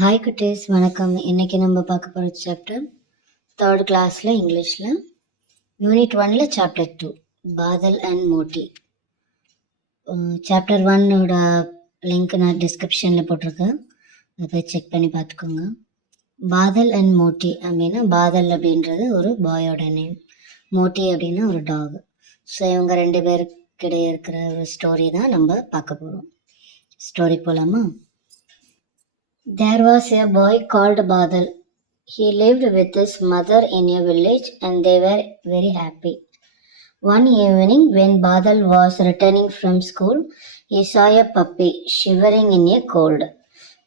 Hi குட்டீஸ், வணக்கம். இன்னைக்கு நம்ம பார்க்க போகிற சாப்டர் 3rd கிளாஸில் இங்கிலீஷில் யூனிட் 1ல் chapter 2 Badal and Moti. Chapter 1ஓட லிங்க் நான் டிஸ்கிரிப்ஷனில் போட்டிருக்கேன், அதை போய் செக் பண்ணி பார்த்துக்கோங்க. பாதல் அண்ட் மோட்டி அப்படின்னா, பாதல் அப்படின்றது ஒரு பாயோட நேம், மோட்டி அப்படின்னா ஒரு டாக். ஸோ இவங்க ரெண்டு பேருக்கிடையே இருக்கிற ஒரு ஸ்டோரி தான் நம்ம பார்க்க போகிறோம். ஸ்டோரி போகலாமா? There was a boy called Badal. He lived with his mother in a village and they were very happy. One evening when Badal was returning from school, he saw a puppy shivering in a cold.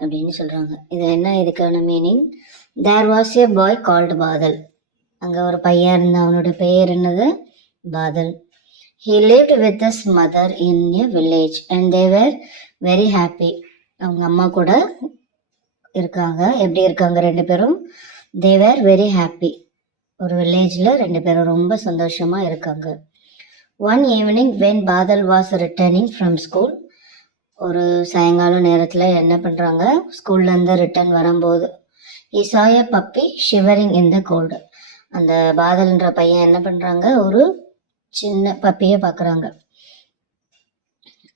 அப்படின்னு சொல்கிறாங்க. இது என்ன இதுக்கான meaning? There was a boy called Badal. அங்கே ஒரு பையன் இருந்தான், அவனோட பெயர் என்னது? Badal. He lived with his mother in a village and they were very happy. அவங்க அம்மா கூட இருக்காங்க. எப்படி இருக்காங்க ரெண்டு பேரும்? they were very happy. ஒரு வில்லேஜில் ரெண்டு பேரும் ரொம்ப சந்தோஷமாக இருக்காங்க. one evening when Badal was returning from school, ஒரு சாயங்காலம் நேரத்தில் என்ன பண்ணுறாங்க, ஸ்கூல்லேருந்து ரிட்டர்ன் வரும்போது, he saw a puppy shivering in the cold. அந்த பாதல்ன்ற பையன் என்ன பண்ணுறாங்க, ஒரு சின்ன பப்பியை பார்க்குறாங்க.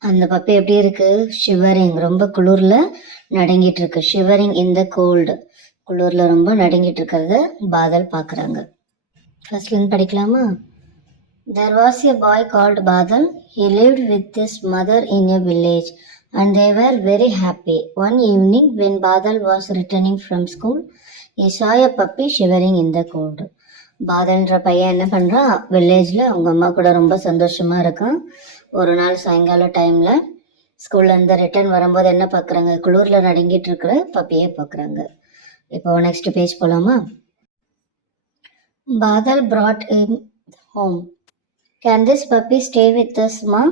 அந்த பப்பி எப்படி இருக்கு? ஷிவரிங், ரொம்ப குளிரில் நடுங்கிட்டு இருக்கு. ஷிவரிங் இன் த கோல்டு, குளிரில் ரொம்ப நடுங்கிட்டு இருக்கிறத பாதல் பார்க்குறாங்க. ஃபர்ஸ்ட்லேருந்து படிக்கலாமா? There was a boy called Badal. He lived with his mother in a village and they were very happy. One evening when Badal was returning from school, he saw a puppy shivering in the cold. பாதல்ன்ற பையன் என்ன பண்ணுறான், வில்லேஜில் அவங்க அம்மா கூட ரொம்ப சந்தோஷமாக இருக்கான். ஒரு நாள் சாயங்காலம் டைமில் ஸ்கூல்லேருந்து ரிட்டர்ன் வரும்போது என்ன பார்க்குறாங்க, குளூரில் நடுங்கிட்டு இருக்கிற பப்பியை பார்க்குறாங்க. இப்போ நெக்ஸ்ட் பேஜ் போகலாமா? Badal brought him home. Can this puppy stay with us, ma?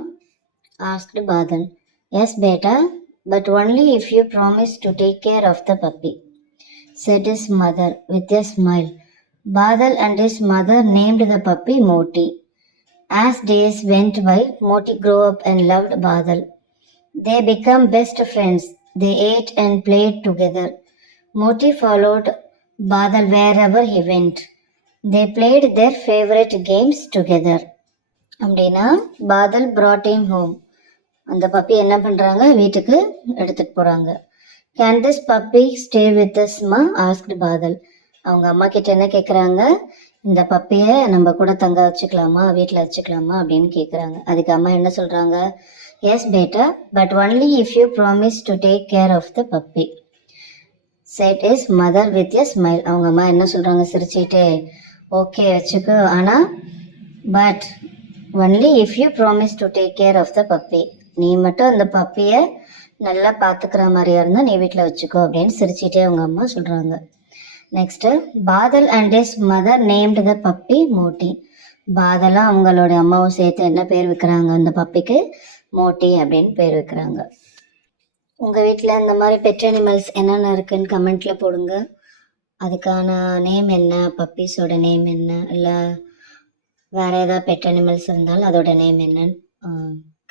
asked Badal. Yes, beta, but only if you promise to take care of the puppy, said his mother with a smile. Badal and his mother named the puppy Moti. As days went by, Moti grew up and loved Badal. They became best friends. They ate and played together. Moti followed Badal wherever he went. They played their favorite games together. அப்படின்னா Badal brought him home. அந்த puppy என்ன பண்ணுறாங்க, வீட்டுக்கு எடுத்துகிட்டு போகிறாங்க. Can this puppy stay with us, ma? asked Badal. அவங்க அம்மா கிட்ட என்ன கேட்குறாங்க, இந்த பப்பியை நம்ம கூட தங்க வச்சுக்கலாமா, வீட்டில் வச்சுக்கலாமா அப்படின்னு கேட்குறாங்க. அதுக்கு அம்மா என்ன சொல்கிறாங்க, எஸ் பேட்டா, but only if you promise to take care of the puppy, said his mother with a smile. அவங்க அம்மா என்ன சொல்கிறாங்க, சிரிச்சிட்டே, ஓகே வச்சுக்கோ, ஆனால் but only if you promise to take care of the puppy, நீ மட்டும் அந்த பப்பியை நல்லா பார்த்துக்கிற மாதிரியா இருந்தால் நீ வீட்டில் வச்சுக்கோ அப்படின்னு சிரிச்சிட்டே அவங்க அம்மா சொல்கிறாங்க. Next, Badal and his mother named the puppy Moti. பாதலும் அவங்களோட அம்மாவும் சேர்த்து என்ன பேர் வைக்கிறாங்க, அந்த பப்பிக்கு மோட்டி அப்படின்னு பேர் வைக்கிறாங்க. உங்கள் வீட்டில் இந்த மாதிரி பெட் அனிமல்ஸ் என்னென்ன இருக்குன்னு கமெண்ட்டில் போடுங்க. அதுக்கான நேம் என்ன, பப்பீஸோட நேம் என்ன, இல்லை வேறு ஏதாவது பெட் அனிமல்ஸ் இருந்தாலும் அதோட நேம் என்னன்னு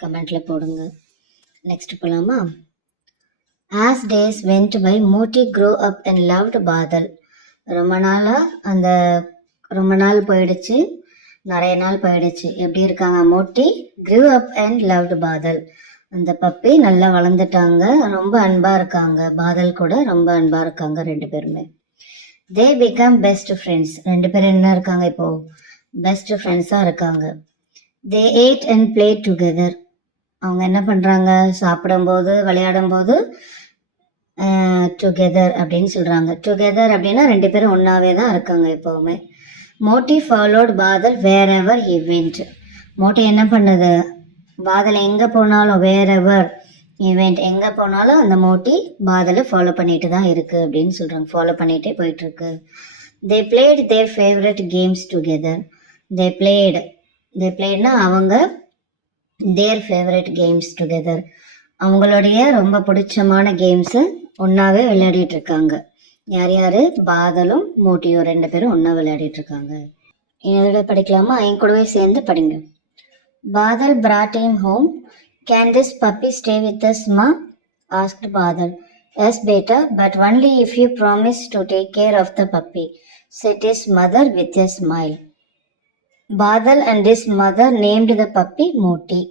கமெண்ட்டில் போடுங்க. நெக்ஸ்ட் போகலாமா? As days went by, Moti grew up and loved Badal. ரொம்ப நாள் போயிடுச்சு, நிறைய நாள் போயிடுச்சு. எப்படி இருக்காங்க, Moti grew up and loved Badal. அந்த பப்பி நல்லா வளர்ந்துட்டாங்க, ரொம்ப அன்பாக இருக்காங்க, பாதல் கூட ரொம்ப அன்பாக இருக்காங்க ரெண்டு பேருமே. they become best friends. ரெண்டு பேரும் என்ன இருக்காங்க, இப்போது பெஸ்ட் ஃப்ரெண்ட்ஸாக இருக்காங்க. they ate and played together. அவங்க என்ன பண்ணுறாங்க, சாப்பிடும்போது விளையாடும்போது டுகெதர் அப்படின்னு சொல்கிறாங்க. டுகெதர் அப்படின்னா ரெண்டு பேரும் ஒன்றாவே தான் இருக்காங்க எப்போவுமே. Moti followed Badal wherever he went. Moti என்ன பண்ணுது, பாதல் எங்கே போனாலும், வேர் எவர் ஹி வெண்ட், எங்கே போனாலும் அந்த மோட்டி பாதலை ஃபாலோ பண்ணிட்டு தான் இருக்குது அப்படின்னு சொல்கிறாங்க, ஃபாலோ பண்ணிகிட்டே போயிட்டுருக்கு. They played their favourite games together. They பிளேட்னா அவங்க, தேர் ஃபேவரட் கேம்ஸ் டுகெதர், அவங்களுடைய ரொம்ப பிடிச்சமான கேம்ஸை ஒன்றாவே விளையாடிட்டு இருக்காங்க. யார் யார், பாதலும் மோட்டியும் ரெண்டு பேரும் ஒன்றா விளையாடிட்டு இருக்காங்க. இதோட படிக்கலாமா? என் கூடவே சேர்ந்து படிங்க. Badal brought him home. Can this puppy stay with us, ma? asked Badal. Yes, beta, but only if you promise to take care of the puppy, said his mother with a smile. Badal and his mother named the puppy Moti.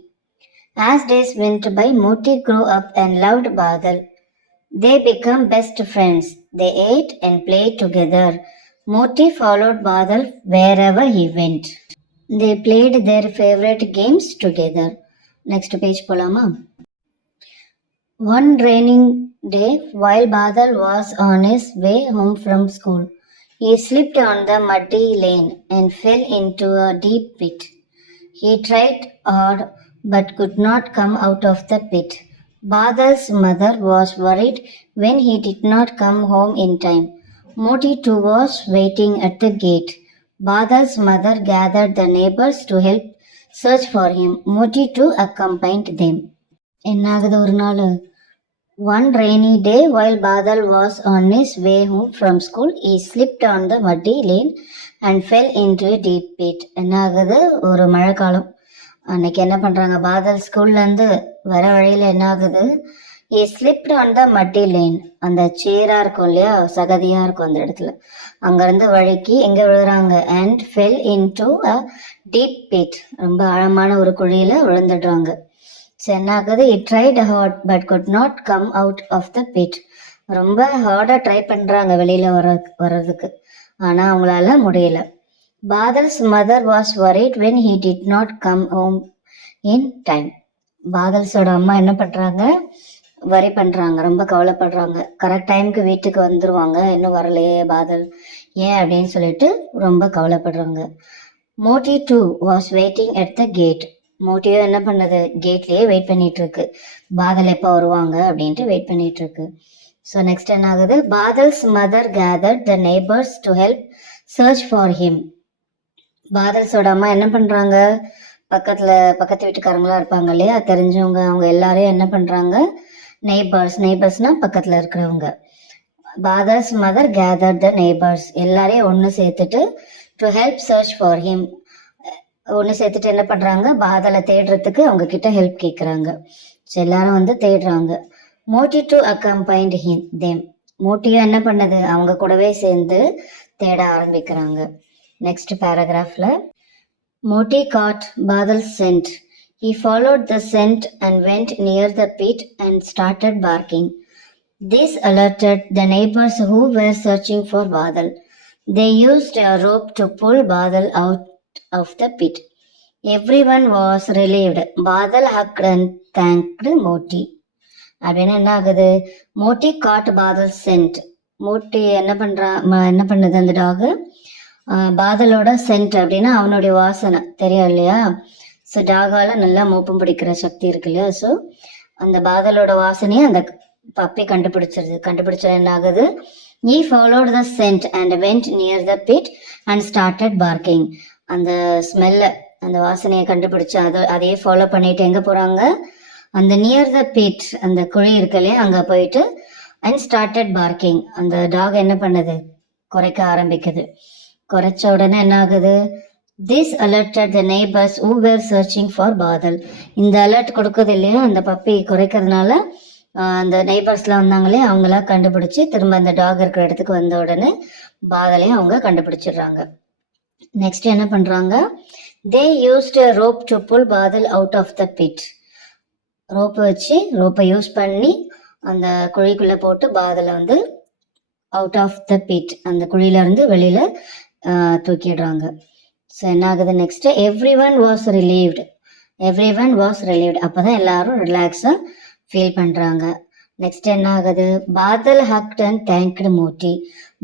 As days went by, Moti grew up and loved Badal. They became best friends. They ate and played together. Moti followed Badal wherever he went. They played their favorite games together. Next page polama. One rainy day, while Badal was on his way home from school, he slipped on the muddy lane and fell into a deep pit. He tried hard but could not come out of the pit. Badal's mother was worried when he did not come home in time. Moti too was waiting at the gate. Badal's mother gathered the neighbors to help search for him. Moti too accompanied them. என்னாகுது ஒரு நாள் One rainy day, while Badal was on his way home from school, he slipped on the muddy lane and fell into a deep pit. என்னாகுது ஒரு மழை காலம் அன்னைக்கு என்ன பண்ணுறாங்க பாதல் ஸ்கூல்லேருந்து வர வழியில் என்ன ஆகுது he slipped on the muddy lane அந்த சேராக இருக்கும் இல்லையா சகதியாக இருக்கும் அந்த இடத்துல அங்கேருந்து வழுக்கி எங்கே விழுறாங்க and fell into a deep pit ரொம்ப ஆழமான ஒரு குழியில் விழுந்துடுறாங்க என்னாகுது it tried hard but could not come out of the pit ரொம்ப ஹார்டாக ட்ரை பண்ணுறாங்க வெளியில் வர்றதுக்கு ஆனால் அவங்களால முடியல Badal's mother was worried when he did not come home in time. பாதல்ஸோட அம்மா என்ன பண்ணுறாங்க வரி பண்ணுறாங்க ரொம்ப கவலைப்படுறாங்க கரெக்ட் டைமுக்கு வீட்டுக்கு வந்துடுவாங்க இன்னும் வரலையே பாதல் ஏன் அப்படின்னு சொல்லிட்டு ரொம்ப கவலைப்படுறாங்க Moti too was waiting at the gate மோட்டியோ என்ன பண்ணது கேட்லேயே வெயிட் பண்ணிட்டு இருக்கு பாதல் எப்போ வருவாங்க அப்படின்ட்டு வெயிட் பண்ணிட்டு இருக்கு ஸோ நெக்ஸ்ட் என்ன ஆகுது Badal's mother gathered the neighbours to help search for him பாதல்ஸோட அம்மா என்ன பண்ணுறாங்க பக்கத்து வீட்டுக்காரங்களா இருப்பாங்க இல்லையா தெரிஞ்சவங்க அவங்க எல்லாரையும் என்ன பண்ணுறாங்க நெய்பர்ஸ்னால் பக்கத்தில் இருக்கிறவங்க Badal's mother gather the neighbours எல்லாரையும் ஒன்று சேர்த்துட்டு to help search for him ஒன்று சேர்த்துட்டு என்ன பண்ணுறாங்க பாதலை தேடுறதுக்கு அவங்க கிட்ட ஹெல்ப் கேட்குறாங்க ஸோ எல்லாரும் வந்து தேடுறாங்க மோட்டி டு அக்கம்பைன்ட் தேம் மோட்டியும் என்ன பண்ணுது அவங்க கூடவே சேர்ந்து தேட ஆரம்பிக்கிறாங்க next பேராகிராஃப்ல Moti caught Badal's scent. He followed the scent and went near the pit and started barking. This alerted the neighbors who were searching for Badal. They used a rope to pull Badal out of the pit. Everyone was relieved. Badal hugged and thanked Moti. அப்படின்னு என்ன ஆகுது Moti God Badal send Moti என்ன பண்ணுது அந்த dog பாதலோட send அப்படின்னா அவனுடைய வாசனை தெரியும் இல்லையா ஸோ டாகால நல்லா மோப்பம் பிடிக்கிற சக்தி இருக்கு இல்லையா ஸோ அந்த பாதலோட வாசனையை அந்த பப்பி கண்டுபிடிச்சது என்ன ஆகுது he followed the scent and went near the pit and started barking அந்த ஸ்மெல்ல அந்த வாசனையை கண்டுபிடிச்சு அதையே ஃபாலோ பண்ணிட்டு எங்க போறாங்க அந்த நியர் த பிட் அந்த குழி இருக்கு இல்லையா அங்க போயிட்டு and started barking அந்த டாக் என்ன பண்ணுது குறைக்க ஆரம்பிக்குது குறைச்ச உடனே என்ன ஆகுது this alerted the neighbors who were searching for Badal இந்த அலர்ட் கொடுக்குது இல்லையா அந்த பப்பி குறைக்கிறதுனால அந்த நெய்பர்ஸ்லாம் வந்தாங்களே அவங்களாம் கண்டுபிடிச்சு திரும்ப அந்த டாக் இருக்கிற இடத்துக்கு வந்த உடனே பாதலையும் அவங்க கண்டுபிடிச்சிடுறாங்க நெக்ஸ்ட் என்ன பண்றாங்க they used a rope to pull Badal out of the pit ரோப்பை யூஸ் பண்ணி அந்த குழிக்குள்ள போட்டு பாதலை வந்து அவுட் ஆஃப் த பிட் அந்த குழியில இருந்து வெளியில தூக்கிடுறாங்க ஸோ என்ன ஆகுது next every one was relieved அப்போதான் எல்லாரும் ரிலாக்ஸாக ஃபீல் பண்ணுறாங்க நெக்ஸ்ட் என்ன ஆகுது Badal hugged and thanked Moti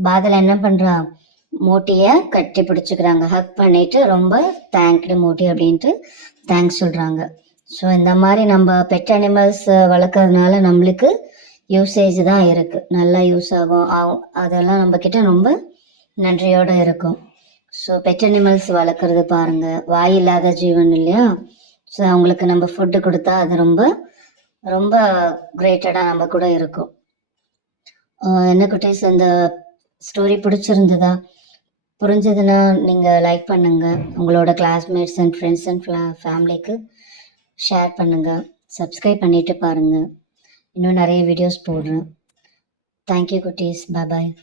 Badal என்ன பண்ணுறா மோட்டியை கட்டி பிடிச்சிக்கிறாங்க ஹக் பண்ணிட்டு ரொம்ப தேங்க்டு மோட்டி அப்படின்ட்டு தேங்க்ஸ் சொல்கிறாங்க ஸோ இந்த மாதிரி நம்ம பெட் அனிமல்ஸ் வளர்க்கறதுனால நம்மளுக்கு யூசேஜ் தான் இருக்குது நல்லா யூஸ் ஆகும் அதெல்லாம் நம்ம கிட்ட ரொம்ப நன்றியோடு இருக்கும் ஸோ பெட் அனிமல்ஸ் வளர்க்குறது பாருங்கள் வாய் இல்லாத ஜீவன் இல்லையா ஸோ அவங்களுக்கு நம்ம ஃபுட்டு கொடுத்தா அது ரொம்ப ரொம்ப கிரேட்டடாக நம்ம கூட இருக்கும் என்ன குட்டீஸ் இந்த ஸ்டோரி பிடிச்சிருந்ததா புரிஞ்சதுன்னா நீங்கள் லைக் பண்ணுங்கள் உங்களோட கிளாஸ்மேட்ஸ் அண்ட் ஃப்ரெண்ட்ஸ் அண்ட் ஃபேமிலிக்கு ஷேர் பண்ணுங்கள் சப்ஸ்கிரைப் பண்ணிவிட்டு பாருங்கள் இன்னும் நிறைய வீடியோஸ் போடுறேன் Thank you, Kutis. Bye bye.